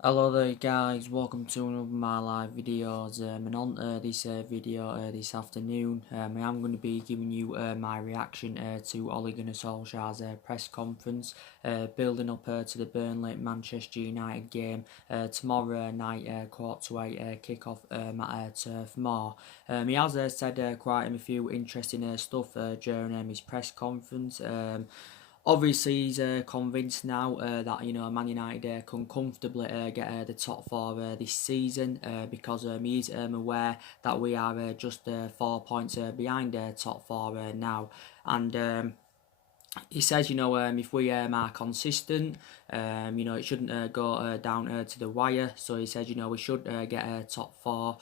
Hello there guys, welcome to another of my live videos and on this video this afternoon I am going to be giving you my reaction to Ole Gunnar Solskjaer's press conference building up to the Burnley Manchester United game tomorrow night, 7:45 kick-off at Turf Moor. He has said quite a few interesting stuff during his press conference. Obviously, he's convinced now that Man United can comfortably get the top four this season because he's aware that we are just 4 points behind top four now, and he says, if we are consistent, it shouldn't go down to the wire. So he says, we should get top four,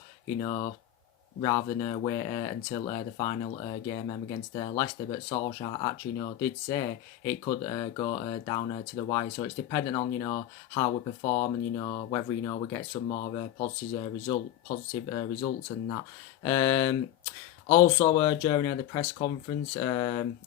rather than wait until the final game against Leicester. But Solskjaer actually, did say it could go down to the wire. So it's dependent on how we perform and whether we get some more positive results and that. Also, during the press conference,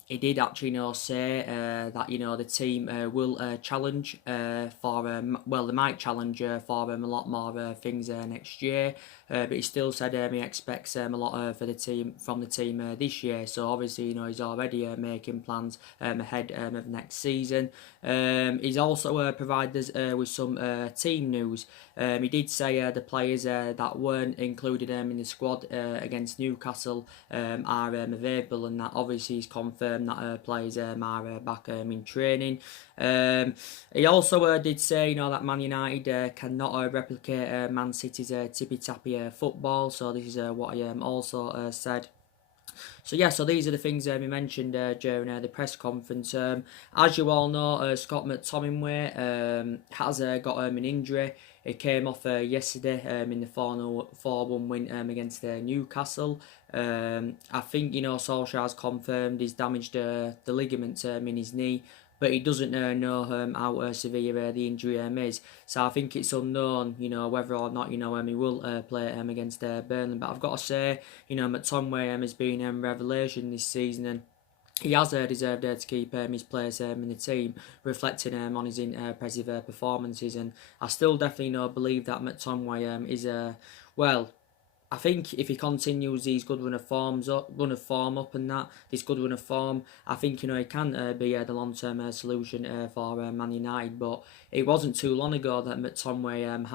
he did actually say that the team will challenge for they might challenge for a lot more things next year. But he still said he expects a lot for the team from the team this year. So obviously, he's already making plans ahead of next season. He's also provided us with some team news. He did say the players that weren't included in the squad against Newcastle are available, and that obviously he's confirmed that players are back in training. He also did say that Man United cannot replicate Man City's tippy-tappy football. So this is what he also said. So yeah, so these are the things we mentioned during the press conference. As you all know, Scott McTominay has got an injury. It came off yesterday in the 4-1 win against Newcastle. I think Solskjaer's confirmed he's damaged the ligament in his knee, but he doesn't know how severe the injury is. So I think it's unknown, whether or not, he will play against Burnley. But I've got to say, McTominay has been a revelation this season, and he has deserved to keep his place in the team, reflecting on his impressive performances. And I still definitely believe that McTominay is well, I think if he continues these good run of form up and that this good run of form, I think he can be the long term solution for Man United. But it wasn't too long ago that McTominay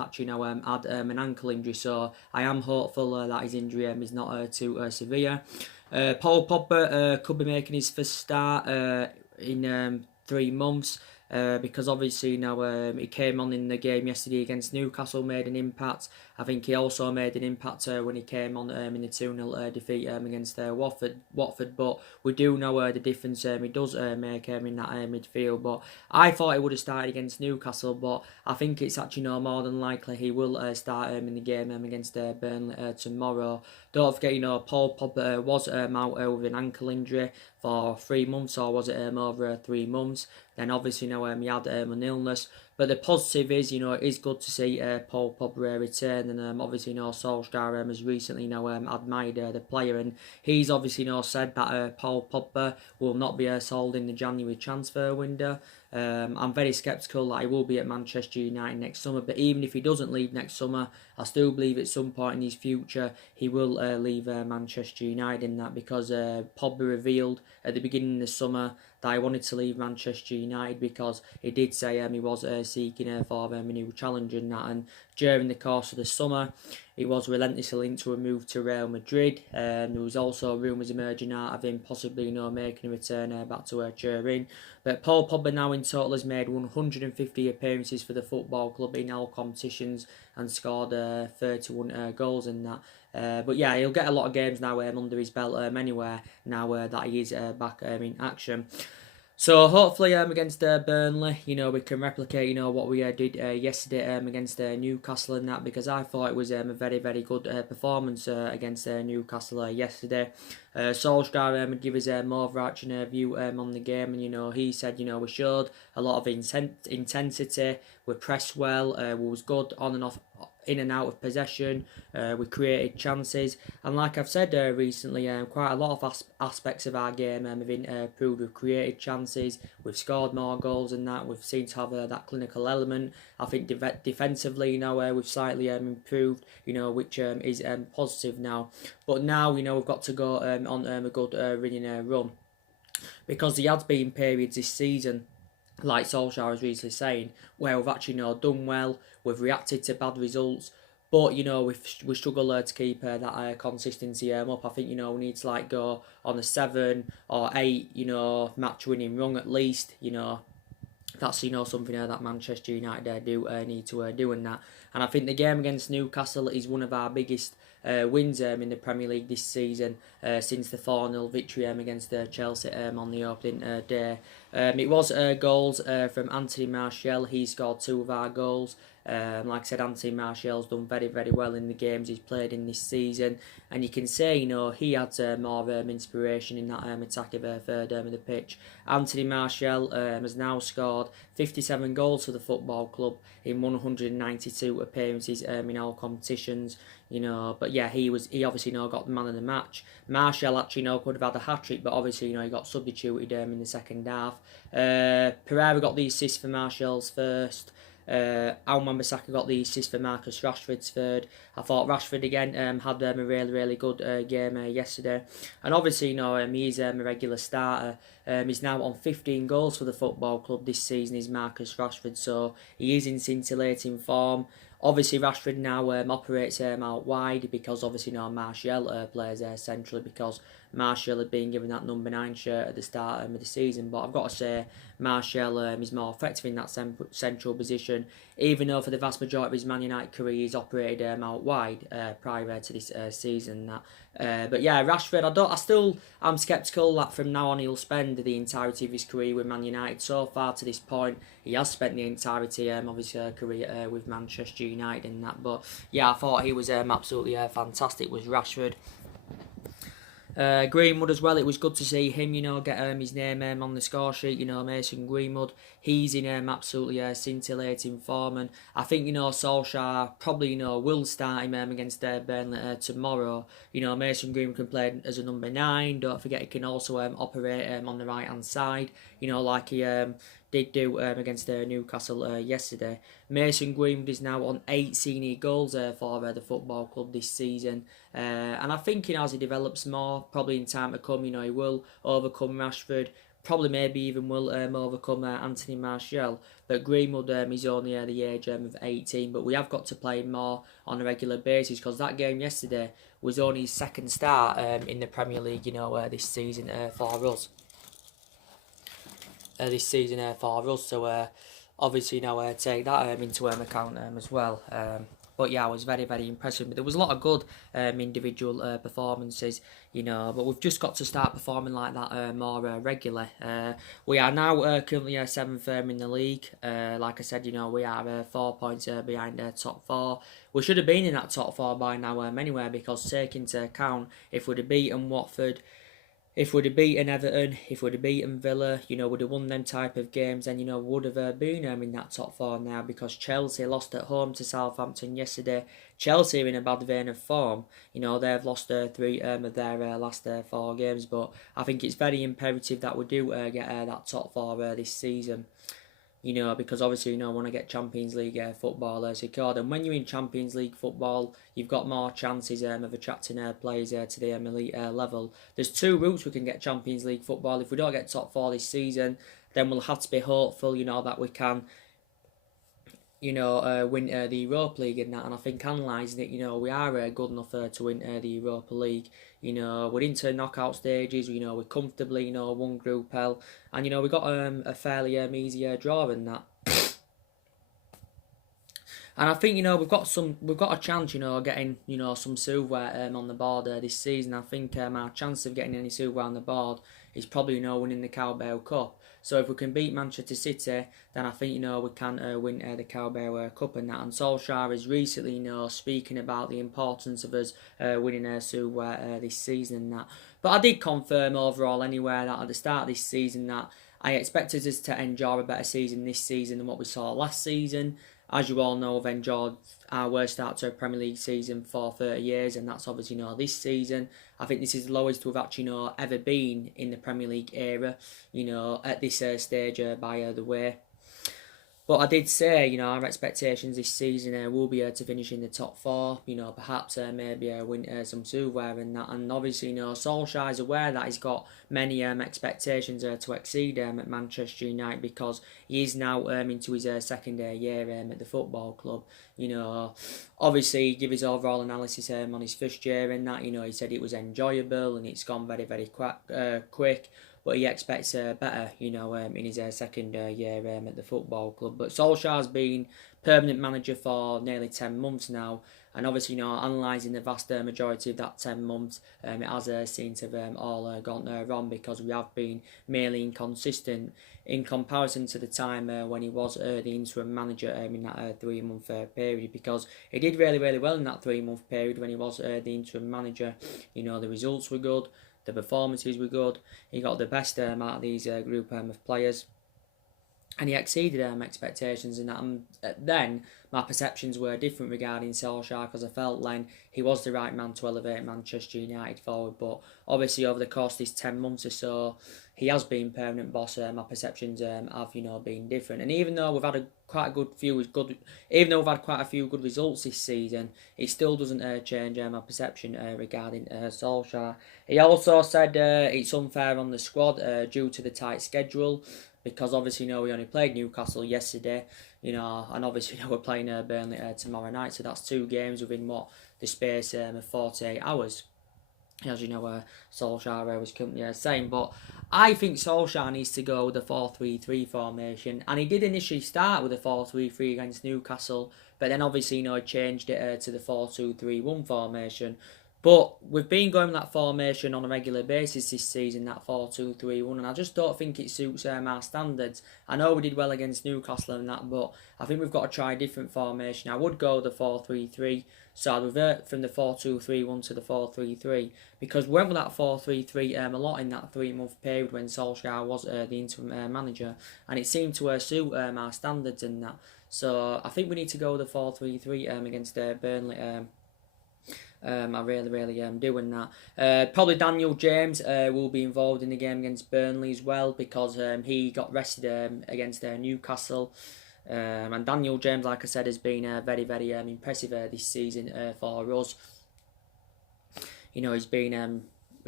had an ankle injury, so I am hopeful that his injury is not too severe. Paul Pogba could be making his first start in 3 months. Because obviously now he came on in the game yesterday against Newcastle, made an impact. I think he also made an impact when he came on in the 2-0 defeat against Watford. But we do know the difference he does make in that midfield. But I thought he would have started against Newcastle, but I think it's actually more than likely he will start in the game against Burnley tomorrow. Don't forget, Paul Pogba was out with an ankle injury for 3 months, or was it over 3 months? Then obviously, he had an illness. But the positive is, it is good to see Paul Pogba return, and obviously, Solskjaer has recently, admired the player, and he's obviously, said that Paul Pogba will not be sold in the January transfer window. I'm very sceptical that he will be at Manchester United next summer, but even if he doesn't leave next summer, I still believe at some point in his future he will leave Manchester United in that, because Pogba revealed at the beginning of the summer that he wanted to leave Manchester United because he did say he was seeking for a new challenge and that, and during the course of the summer he was relentlessly linked to a move to Real Madrid. There was also rumours emerging out of him possibly making a return back to Turin. But Paul Pogba now in total has made 150 appearances for the football club in all competitions and scored 31 goals in that. But yeah, he'll get a lot of games now under his belt anywhere now that he is back in action. So hopefully against Burnley, we can replicate what we did yesterday against Newcastle and that, because I thought it was a very, very good performance against Newcastle yesterday. Solskjaer would give us a more overarching view on the game, and he said we showed a lot of intensity, we pressed well, we was good on and off in and out of possession. We created chances, and like I've said recently, quite a lot of aspects of our game have been improved. We've created chances, we've scored more goals, and that we've seemed to have that clinical element. I think defensively, we've slightly improved, which is positive now. But now, we've got to go on a good winning run, because there has been periods this season, like Solsjaker was recently saying, where we've actually done well, we've reacted to bad results, but we struggle to keep that consistency up. I think we need to go on a 7 or 8 match winning run at least. That's something that Manchester United do need to do in that. And I think the game against Newcastle is one of our biggest wins in the Premier League this season, since the 4-0 victory against Chelsea on the opening day. It was goals from Anthony Martial. He scored 2 of our goals. Like I said, Anthony Martial's done very, very well in the games he's played in this season, and you can say he had more inspiration in that attacking third of the pitch. Anthony Martial has now scored 57 goals for the football club in 192 appearances in all competitions. But yeah, he obviously got the man of the match. Martial actually could have had a hat-trick, but obviously he got substituted in the second half. Pereira got the assist for Martial's first. Wan-Bissaka got the assist for Marcus Rashford's third. I thought Rashford again had a really, really good game yesterday, and obviously he's a regular starter. He's now on 15 goals for the football club this season, is Marcus Rashford, so he is in scintillating form. Obviously Rashford now operates out wide, because obviously Martial plays centrally, because Martial had been given that number 9 shirt at the start of the season. But I've got to say Martial is more effective in that central position, even though for the vast majority of his Man United career he's operated out wide prior to this season. But yeah, Rashford, I'm sceptical that from now on he'll spend the entirety of his career with Man United. So far to this point, he has spent the entirety of his career with Manchester United and that. But yeah, I thought he was absolutely fantastic, was Rashford. Greenwood as well, it was good to see him, get his name on the score sheet. Mason Greenwood, he's in absolutely scintillating form, and I think Solskjaer probably will start him against Burnley tomorrow. Mason Greenwood can play as a number 9. Don't forget he can also operate on the right hand side, like he did do against Newcastle yesterday. Mason Greenwood is now on 8 senior goals for the football club this season, and I think as he develops more, probably in time to come, he will overcome Rashford. Probably maybe even will overcome Anthony Martial. But Greenwood is only the age of 18, but we have got to play more on a regular basis, because that game yesterday was only his second start in the Premier League, this season for us. So obviously take that into account as well. But yeah, I was very, very impressed with him. There was a lot of good individual performances, but we've just got to start performing like that more regularly. We are now currently 7th in the league. Like I said, we are 4 points behind top 4. We should have been in that top 4 by now anyway, because taking into account, if we'd have beaten Watford, if we'd have beaten Everton, if we'd have beaten Villa, would have won them type of games, then, would have been in that top 4 now, because Chelsea lost at home to Southampton yesterday. Chelsea are in a bad vein of form. They've lost 3 of their last 4 games, but I think it's very imperative that we do get that top 4 this season. Because obviously, want to get Champions League football secured. And when you're in Champions League football, you've got more chances of attracting players to the elite level. There's 2 routes we can get Champions League football. If we don't get top 4 this season, then we'll have to be hopeful, that we can win the Europa League and that. And I think analysing it, we are good enough to win the Europa League. We're into knockout stages. We're comfortably won Group L, and we got a fairly easy draw in that. And I think we've got a chance getting some silverware on the board this season. I think our chance of getting any silverware on the board is probably winning the Carabao Cup. So if we can beat Manchester City, then I think we can win the Carabao Cup and that. And Solskjaer is recently speaking about the importance of us winning silverware this season and that. But I did confirm overall anyway that at the start of this season that I expected us to enjoy a better season this season than what we saw last season. as you all know, have enjoyed our worst start to a Premier League season for 30 years, and that's obviously this season. I think this is the lowest we've actually ever been in the Premier League era, at this stage by the way. But I did say, our expectations this season will be to finish in the top four. Perhaps maybe win some silverware and that. And obviously, Solskjaer is aware that he's got many expectations to exceed at Manchester United, because he is now into his second year at the football club. Obviously, give his overall analysis on his first year and that. He said it was enjoyable and it's gone very, very quick. But he expects better, in his second year at the football club. But Solskjaer's been permanent manager for nearly 10 months now. And obviously, analysing the vast majority of that 10 months, it has seemed to have all gone wrong, because we have been merely inconsistent in comparison to the time when he was the interim manager in that 3-month period, because he did really, really well in that 3-month period when he was the interim manager. The results were good. The performances were good. He got the best out of these group of players, and he exceeded expectations in that. And then my perceptions were different regarding Solskjaer, because I felt then he was the right man to elevate Manchester United forward. But obviously, over the course of these 10 months or so, he has been permanent boss. My perceptions have been different. And even though we've had quite a few good results this season, it still doesn't change my perception regarding Solskjaer. He also said it's unfair on the squad due to the tight schedule, because obviously we only played Newcastle yesterday, and obviously we're playing Burnley tomorrow night, so that's 2 games within the space of 48 hours. As you know, Solskjaer was currently saying, but I think Solskjaer needs to go with a 4-3-3 formation, and he did initially start with a 4-3-3 against Newcastle, but then obviously he changed it to the 4-2-3-1 formation. But we've been going with that formation on a regular basis this season, that 4-2-3-1, and I just don't think it suits our standards. I know we did well against Newcastle and that, but I think we've got to try a different formation. I would go the 4-3-3, so I'd revert from the 4-2-3-1 to the 4-3-3, because we went with that 4-3-3 a lot in that 3-month period when Solskjaer was the interim manager, and it seemed to suit our standards and that. So I think we need to go with the 4-3-3 against Burnley. I really am doing that. Probably Daniel James will be involved in the game against Burnley as well, because he got rested against Newcastle. And Daniel James, like I said, has been very, very impressive this season for us. He's been a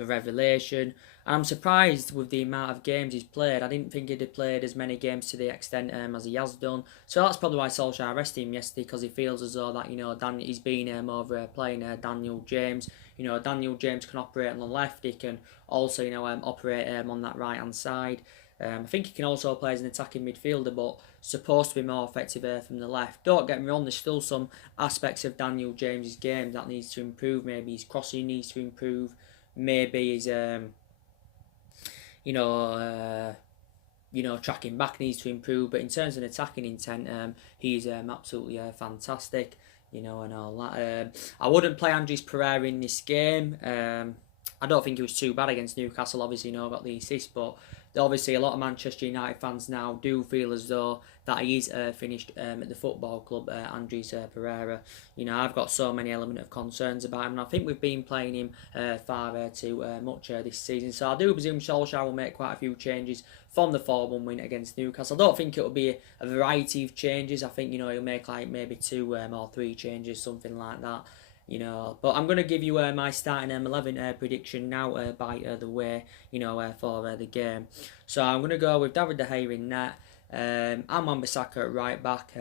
revelation. And I'm surprised with the amount of games he's played. I didn't think he'd have played as many games to the extent as he has done. So that's probably why Solskjaer rested him yesterday, because he feels as though that he's been over playing Daniel James. Daniel James can operate on the left. He can also operate on that right hand side. I think he can also play as an attacking midfielder, but supposed to be more effective from the left. Don't get me wrong, there's still some aspects of Daniel James's game that needs to improve. Maybe his crossing needs to improve. Maybe his tracking back needs to improve. But in terms of attacking intent, he's absolutely fantastic. And all that. I wouldn't play Andres Pereira in this game. I don't think he was too bad against Newcastle. Obviously, got the assist, but obviously a lot of Manchester United fans now do feel as though that he is finished at the football club, Andres Pereira. I've got so many elements of concerns about him, and I think we've been playing him far too much this season. So I do presume Solskjaer will make quite a few changes from the 4-1 win against Newcastle. I don't think it'll be a variety of changes. I think he'll make like maybe 2 or 3 changes, something like that. But I'm going to give you my starting 11 prediction now, by the way, for the game. So I'm going to go with David De Gea in net, and Wan-Bissaka at right back.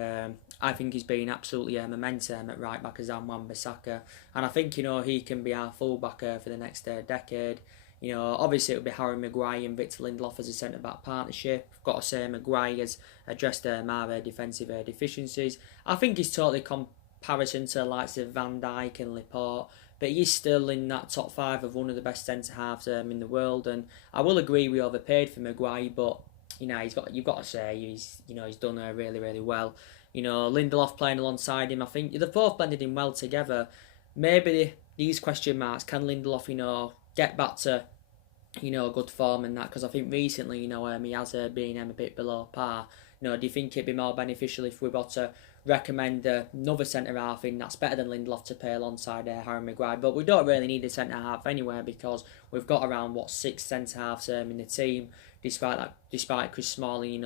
I think he's been absolutely momentum at right back as Wan-Bissaka, and I think he can be our full back for the next decade. Obviously it'll be Harry Maguire and Victor Lindelof as a centre back partnership. I've got to say Maguire has addressed my defensive deficiencies. I think he's totally comparison to the likes of Van Dijk and Laporte, but he's still in that top 5 of one of the best centre halves in the world. And I will agree we overpaid for Maguire, but you've got to say he's done really, really well. Lindelof playing alongside him, I think they've both blended in well together. Maybe these question marks, can Lindelof get back to good form and that, because I think recently he has been a bit below par. Do you think it'd be more beneficial if we were to recommend another centre half in that's better than Lindelof to play alongside Harry Maguire? But we don't really need a centre half anyway, because we've got around 6 centre halves in the team. Despite Chris Smalling,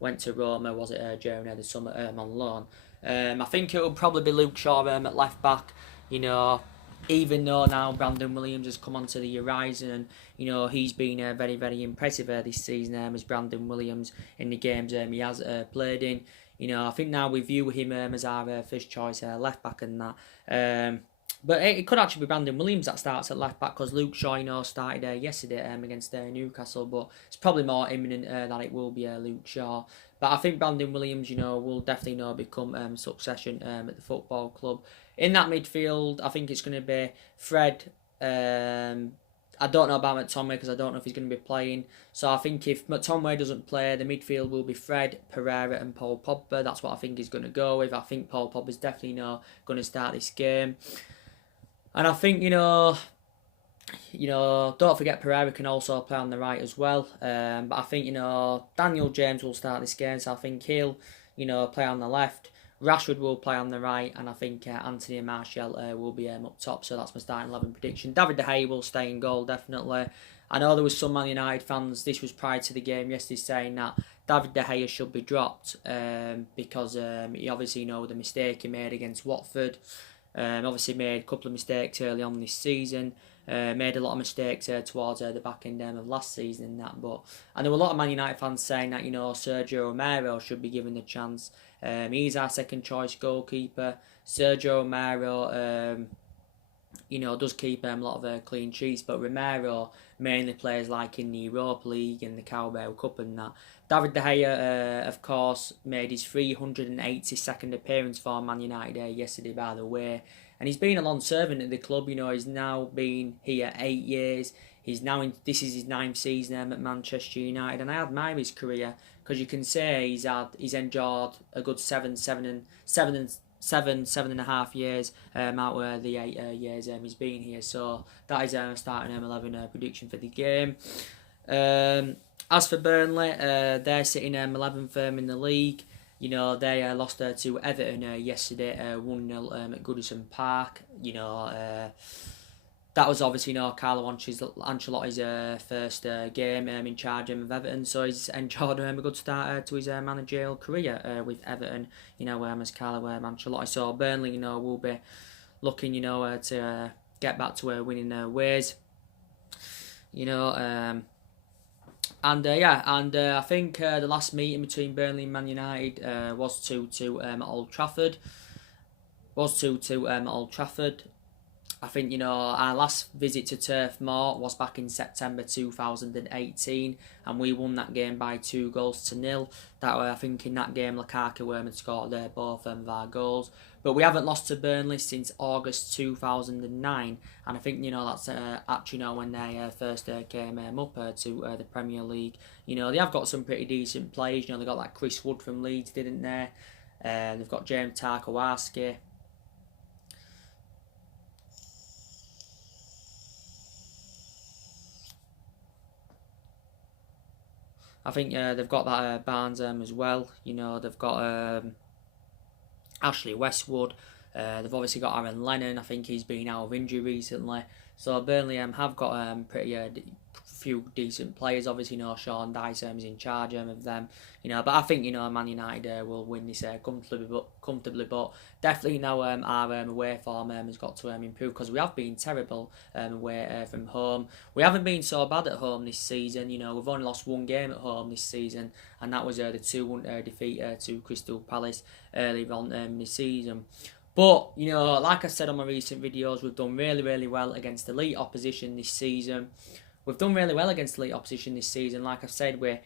went to Roma, was it during the summer on loan. I think it will probably be Luke Shaw at left back. Even though now Brandon Williams has come onto the horizon, and he's been very, very impressive this season as Brandon Williams in the games he has played in. I think now we view him as our first choice left back and that. But it could actually be Brandon Williams that starts at left back, because Luke Shaw, started yesterday against Newcastle. But it's probably more imminent that it will be Luke Shaw. But I think Brandon Williams, will definitely become succession at the football club. In that midfield, I think it's going to be Fred. I don't know about McTominay, because I don't know if he's going to be playing. So I think if McTominay doesn't play, the midfield will be Fred, Pereira and Paul Pogba. That's what I think he's going to go with. I think Paul Pogba's definitely going to start this game. And I think, don't forget Pereira can also play on the right as well. But I think, Daniel James will start this game, so I think he'll, play on the left. Rashford will play on the right, and I think Anthony and Martial will be up top. So that's my starting 11 prediction. David De Gea will stay in goal, definitely. I know there was some Man United fans, this was prior to the game yesterday, saying that David De Gea should be dropped because he obviously the mistake he made against Watford. Obviously made a couple of mistakes early on this season. Made a lot of mistakes towards the back end of last season and that. But I know a lot of Man United fans saying that Sergio Romero should be given the chance. He's our second choice goalkeeper. Sergio Romero, does keep a lot of clean sheets, but Romero mainly plays like in the Europa League and the Carabao Cup and that. David De Gea, of course, made his 382nd appearance for Man United yesterday, by the way. And he's been a long servant at the club. He's now been here 8 years. This is his 9th season at Manchester United, and I admire his career, because you can say he's enjoyed a good seven and a half years out of the 8 years he's been here. So that is starting 11 prediction for the game. As for Burnley, they're sitting 11th in the league. They lost to Everton yesterday, 1-0 at Goodison Park. That was obviously Carlo Ancelotti's first game in charge of Everton, so he's enjoyed a good start to his managerial career with Everton. As Carlo Ancelotti. So Burnley, will be looking, to get back to winning ways. I think the last meeting between Burnley and Man United was 2-2 at Old Trafford. Old Trafford. I think, our last visit to Turf Moor was back in September 2018, and we won that game by 2-0. I think in that game, Lukaku had scored both of our goals. But we haven't lost to Burnley since August 2009, and I think, that's actually when they first came up to the Premier League. They have got some pretty decent players. They got like Chris Wood from Leeds, didn't they? They've got James Tarkowski. I think they've got that Barnes as well. They've got Ashley Westwood. They've obviously got Aaron Lennon. I think he's been out of injury recently. So Burnley have got pretty few decent players. Obviously, Sean Dyche is in charge of them. But I think Man United will win this comfortably. But definitely now our away form has got to improve, because we have been terrible away from home. We haven't been so bad at home this season. We've only lost one game at home this season, and that was the 2-1 defeat to Crystal Palace earlier on this season. But, like I said on my recent videos, we've done really, really well against elite opposition this season. Like I said, we're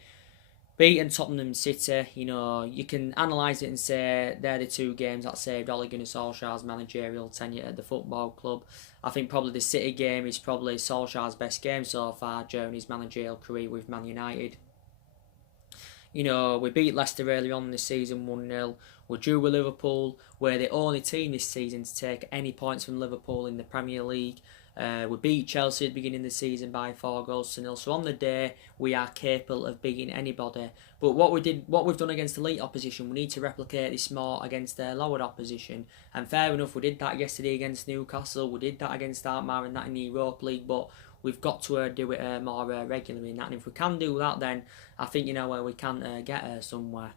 beating Tottenham City. You can analyse it and say they're the two games that saved Ole Gunnar Solskjaer's managerial tenure at the football club. I think probably the City game is probably Solskjaer's best game so far during his managerial career with Man United. We beat Leicester early on this season 1-0. We're due with Liverpool. We're the only team this season to take any points from Liverpool in the Premier League. We beat Chelsea at the beginning of the season by 4 goals to 0. So on the day, we are capable of beating anybody. But what we've done against elite opposition, we need to replicate this more against lowered opposition. And fair enough, we did that yesterday against Newcastle. We did that against Alkmaar and that in the Europa League. But we've got to do it more regularly in that. And if we can do that, then I think we can get somewhere.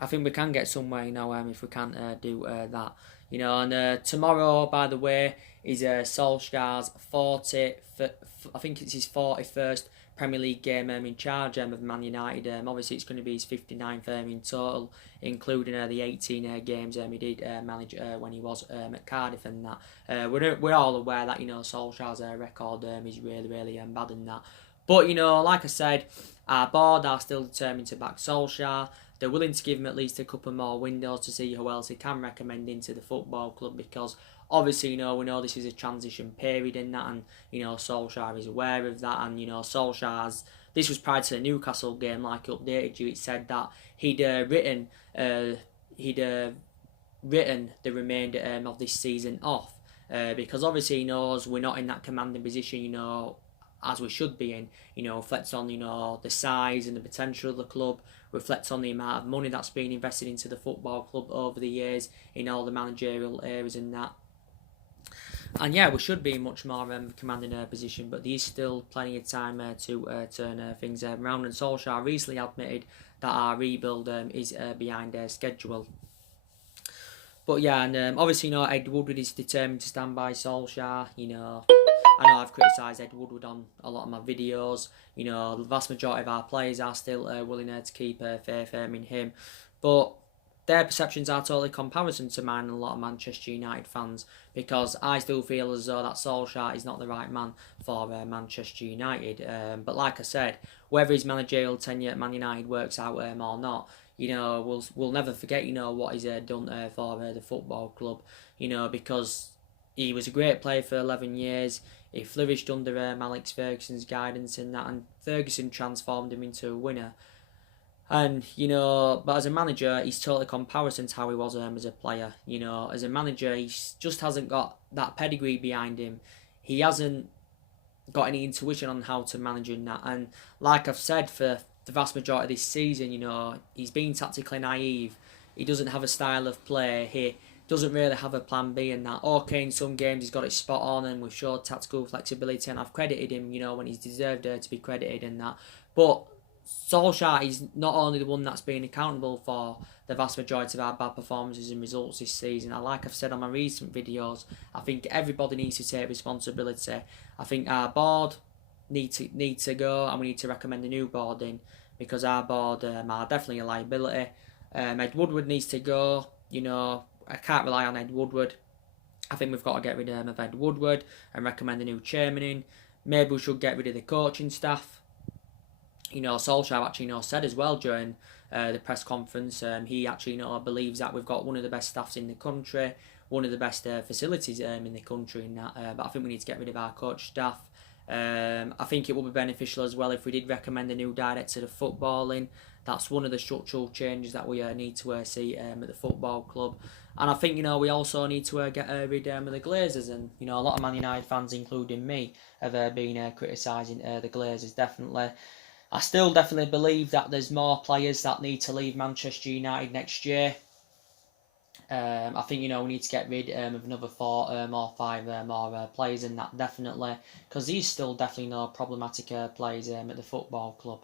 I think we can get somewhere, if we can do that. And tomorrow, by the way, is Solskjaer's 40. I think it's his 41st Premier League game in charge of Man United. Obviously, it's going to be his 59th in total, including the 18 games he did manage when he was at Cardiff and that. We're all aware that Solskjaer's record is really really bad in that. But like I said, our board are still determined to back Solskjaer. They're willing to give him at least a couple more windows to see who else he can recommend into the football club, because obviously, we know this is a transition period in that, and Solskjaer is aware of that, and Solskjaer's, this was prior to the Newcastle game, like he updated you. It said that he'd written the remainder of this season off, because obviously he knows we're not in that commanding position, as we should be in. Reflects on the size and the potential of the club, reflects on the amount of money that's been invested into the football club over the years in all the managerial areas and that. And yeah, we should be in much more commanding position, but there is still plenty of time to turn things around. And Solskjaer recently admitted that our rebuild is behind schedule. But yeah, and obviously, Ed Woodward is determined to stand by Solskjaer. I know I've criticised Ed Woodward on a lot of my videos. The vast majority of our players are still willing to keep faith in him. But their perceptions are totally comparison to mine and a lot of Manchester United fans, because I still feel as though that Solskjaer is not the right man for Manchester United. But like I said, whether his managerial tenure at Man United works out or not, we'll never forget, what he's done for the football club, because he was a great player for 11 years. He flourished under Alex Ferguson's guidance in that, and Ferguson transformed him into a winner. And, but as a manager, he's totally comparison to how he was as a player. As a manager, he just hasn't got that pedigree behind him. He hasn't got any intuition on how to manage in that. And like I've said, for the vast majority of this season, he's been tactically naive. He doesn't have a style of play. He doesn't really have a plan B in that. Okay, in some games he's got it spot on and we've showed tactical flexibility, and I've credited him, when he's deserved to be credited in that. But Solskjaer is not only the one that's been accountable for the vast majority of our bad performances and results this season. Like I've said on my recent videos, I think everybody needs to take responsibility. I think our board need to go, and we need to recommend a new board in, because our board are definitely a liability. Ed Woodward needs to go. I can't rely on Ed Woodward. I think we've got to get rid of Ed Woodward and recommend a new chairman in. Maybe we should get rid of the coaching staff. Solskjaer actually said as well during the press conference, he actually believes that we've got one of the best staffs in the country, one of the best facilities in the country in that. But I think we need to get rid of our coach staff. I think it would be beneficial as well if we did recommend a new director of footballing. That's one of the structural changes that we need to see at the football club. And I think, we also need to get rid of the Glazers. And, a lot of Man United fans, including me, have been criticising the Glazers, definitely. I still definitely believe that there's more players that need to leave Manchester United next year. I think, we need to get rid of another 4 or 5 more players in that, definitely. Because these still definitely problematic players at the football club.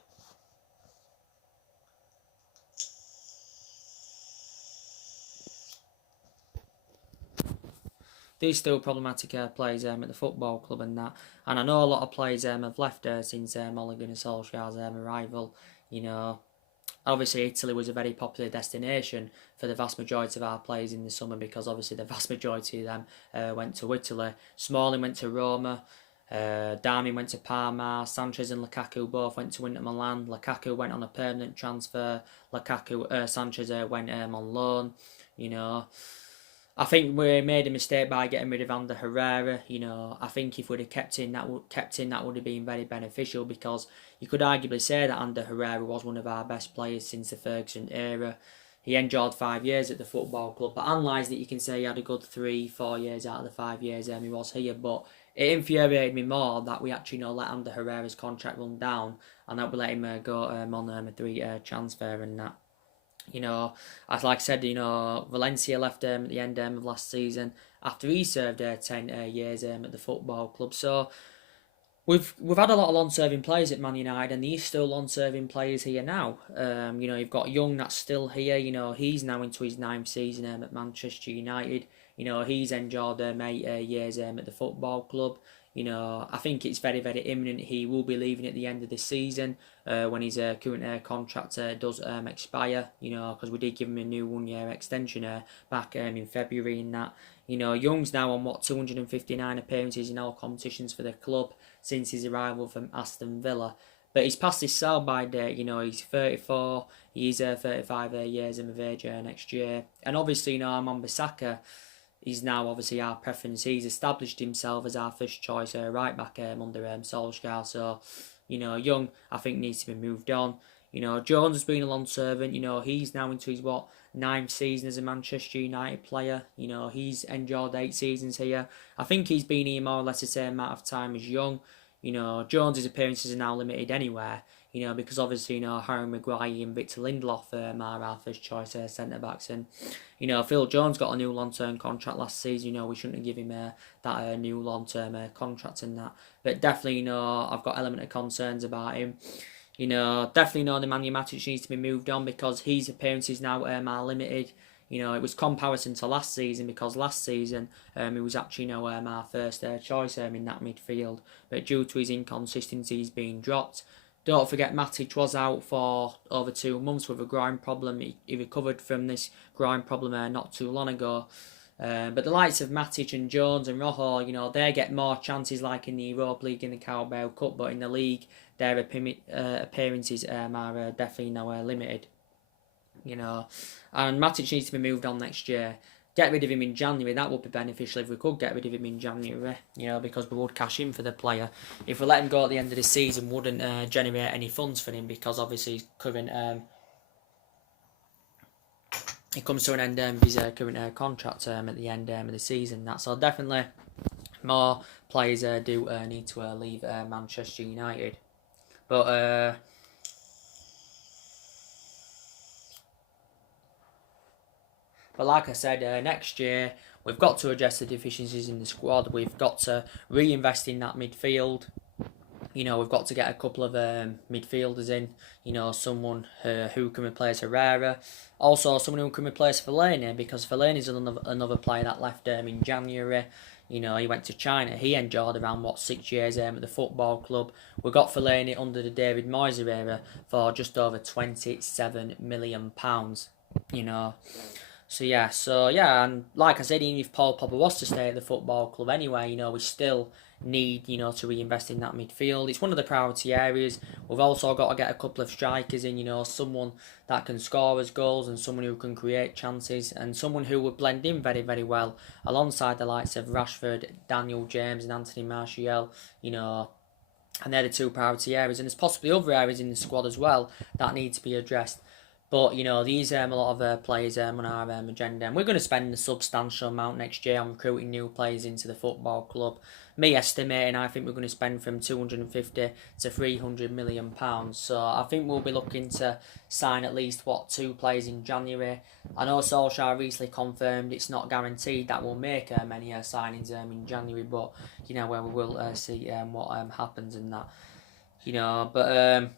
These still problematic players at the football club and that. And I know a lot of players have left since Ole Gunnar Solskjaer's arrival. Obviously Italy was a very popular destination for the vast majority of our players in the summer, because obviously the vast majority of them went to Italy. Smalling went to Roma. Darmian went to Parma. Sanchez and Lukaku both went to Inter Milan. Lukaku went on a permanent transfer. Sanchez went on loan. I think we made a mistake by getting rid of Ander Herrera. I think if we'd have kept in, that would have been very beneficial, because you could arguably say that Ander Herrera was one of our best players since the Ferguson era. he enjoyed 5 years at the football club, but analysing it, you can say he had a good 3-4 years out of the 5 years he was here. But it infuriated me more that we actually let Ander Herrera's contract run down, and that we let him go on a 3 transfer and that. As like I said, Valencia left at the end of last season after he served 10 years at the football club. So we've had a lot of long-serving players at Man United, and these still long-serving players here now. You've got Young that's still here. He's now into his 9th season at Manchester United. He's enjoyed 8 years at the football club. I think it's very, very imminent he will be leaving at the end of the season when his current contract does expire, because we did give him a new 1-year extension back in February and that. Young's now on 259 appearances in all competitions for the club since his arrival from Aston Villa. But he's past his sell-by date, he's 34, he's 35 years of age next year. And obviously, Armand Bissaka, he's now obviously our preference. He's established himself as our first choice right back under Solsjaker. So, Young, I think, needs to be moved on. Jones has been a long servant. He's now into his 9th season as a Manchester United player. He's enjoyed 8 seasons here. I think he's been here more or less the same amount of time as Young. Jones's appearances are now limited anywhere. Because obviously, Harry Maguire and Victor Lindelof are our first choice centre-backs. And, Phil Jones got a new long-term contract last season. We shouldn't have given him that new long-term contract and that. But definitely, I've got element of concerns about him. Definitely the Nemanja Matic needs to be moved on because his appearances now are limited. It was comparison to last season because last season he was actually our first choice in that midfield. But due to his inconsistency, he's been dropped. Don't forget, Matic was out for over 2 months with a groin problem. He recovered from this groin problem not too long ago. But the likes of Matic and Jones and Rojo, they get more chances like in the Europa League and the Carabao Cup, but in the league, their appearances are definitely limited. And Matic needs to be moved on next year. Get rid of him in January, that would be beneficial if we could get rid of him in January, because we would cash in for the player. If we let him go at the end of the season, wouldn't generate any funds for him because obviously his current it comes to an end of his current contract at the end of the season. That's all. Definitely more players do need to leave Manchester United. But like I said, next year we've got to address the deficiencies in the squad. We've got to reinvest in that midfield. We've got to get a couple of midfielders in. Someone who can replace Herrera. Also, someone who can replace Fellaini because Fellaini's another player that left in January. He went to China. He enjoyed around 6 years at the football club. We got Fellaini under the David Moyes era for just over £27 million. So yeah, and like I said, even if Paul Pogba was to stay at the football club anyway, we still need, to reinvest in that midfield. It's one of the priority areas. We've also got to get a couple of strikers in, someone that can score us goals and someone who can create chances and someone who would blend in very, very well alongside the likes of Rashford, Daniel James and Anthony Martial, and they're the 2 priority areas. And there's possibly other areas in the squad as well that need to be addressed. But, these a lot of players on our agenda. And we're going to spend a substantial amount next year on recruiting new players into the football club. Me estimating, I think we're going to spend from 250 to 300 million pounds. So I think we'll be looking to sign at least, 2 players in January. I know Solskjaer recently confirmed it's not guaranteed that we'll make many signings in January. But, where we will see what happens in that. But...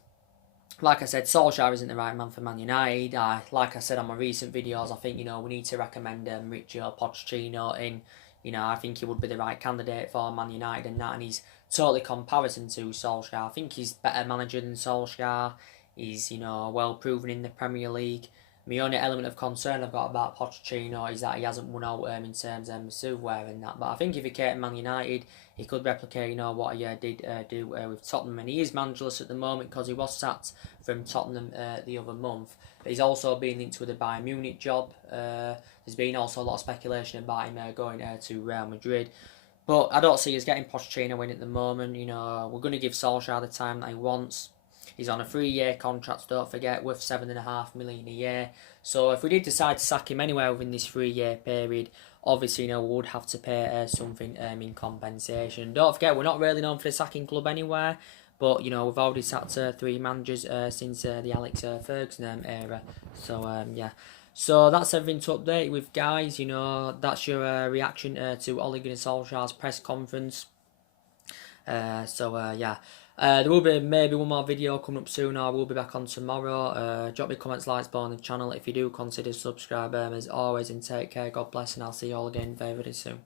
like I said, Solskjaer isn't the right man for Man United. Like I said on my recent videos, I think, we need to recommend Mauricio Pochettino in. I think he would be the right candidate for Man United and that. And he's totally comparison to Solskjaer. I think he's a better manager than Solskjaer. He's, well proven in the Premier League. The only element of concern I've got about Pochettino is that he hasn't won out in terms of silverware and that. But I think if he came to Man United, he could replicate, what he did do with Tottenham. And he is managerless at the moment because he was sacked from Tottenham the other month. But he's also been linked with the Bayern Munich job. There's been also a lot of speculation about him going to Real Madrid. But I don't see us getting Pochettino in at the moment. We're going to give Solskjaer the time that he wants. He's on a 3-year contract, don't forget, worth 7.5 million a year. So if we did decide to sack him anywhere within this 3-year period, obviously, we would have to pay something in compensation. Don't forget, we're not really known for the sacking club anywhere. But, we've already sacked 3 managers since the Alex Ferguson era. So, yeah. So that's everything to update with, guys. That's your reaction to Ole Gunnar Solskjaer's press conference. Yeah. There will be maybe one more video coming up soon, or we'll be back on tomorrow. Drop me comments, likes, below on the channel. If you do, consider subscribing as always, and take care. God bless, and I'll see you all again very, very soon.